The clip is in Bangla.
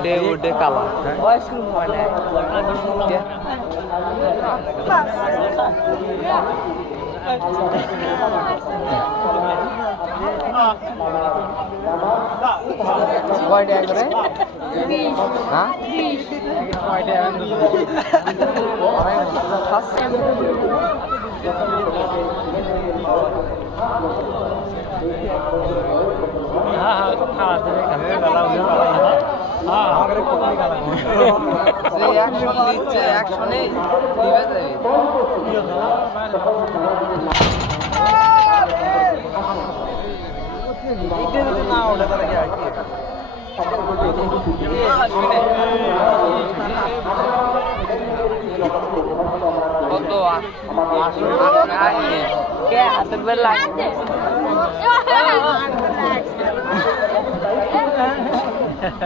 উডে উডে কালা আইসক্রিম হয় না কয় টাকা করে হ্যাঁ কয় হ্যাঁ হ্যাঁ খাওয়া দেবে যে অ্যাকশন নিচ্ছে অ্যাকশনে দিবে দেবে কত কে হাতের বেলা Hadi.